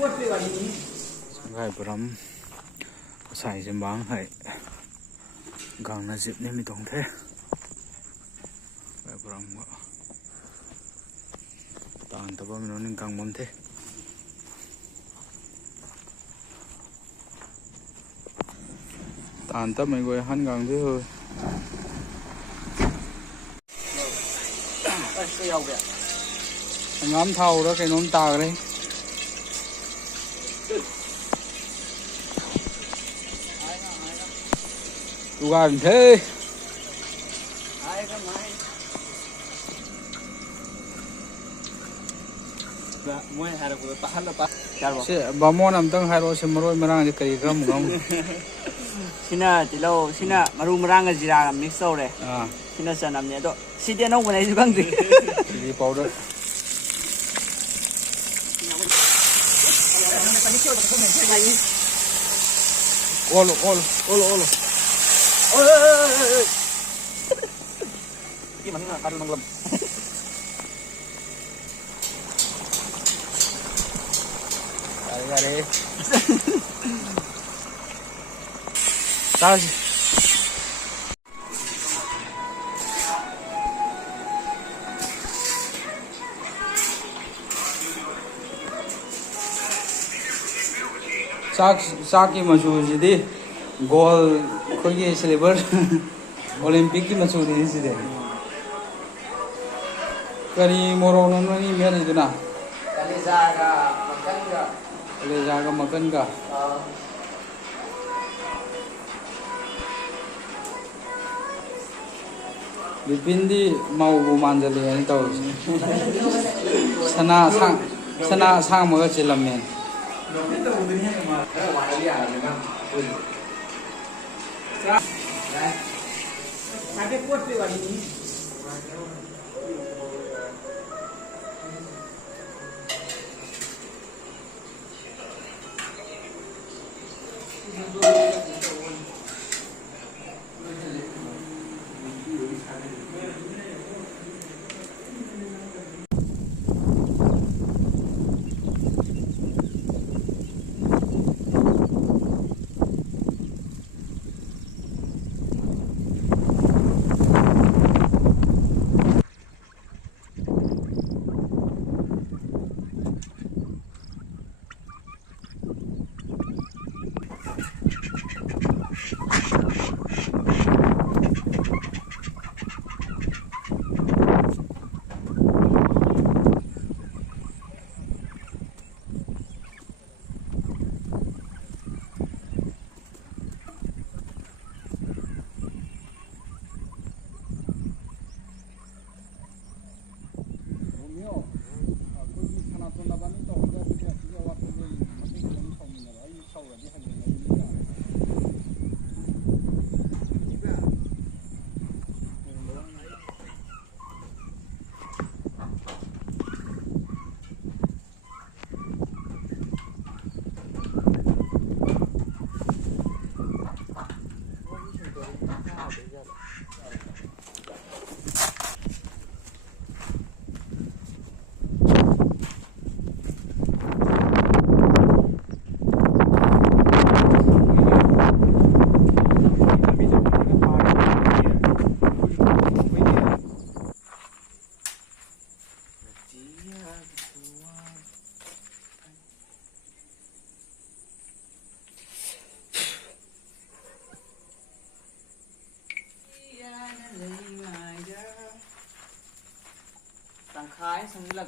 Sangai Puram Sai Zimbang Hai Gang na zip ni mi tong the Sangai Puram Tan taba mi non gang mom the Tan ta mai goi han gang de ngắm thầu đó cái nón tàu đây tụ gà thế bà mò nằm tăng hai lô xem mồi marang thì cây gam gam Sina tilo sina maru marang cái zira mix rồi sina sa nam này đó si tiền ông này bang gì chili powder olo gimana kan menglem Gari tahu sih Saki machu jadi gold kogi silver Olympic ki machu di sini kari morono ni mer itu na kali jaga makan ka Bipindi mau bumanjali ani tahu sana sang mau cilamen khai xong là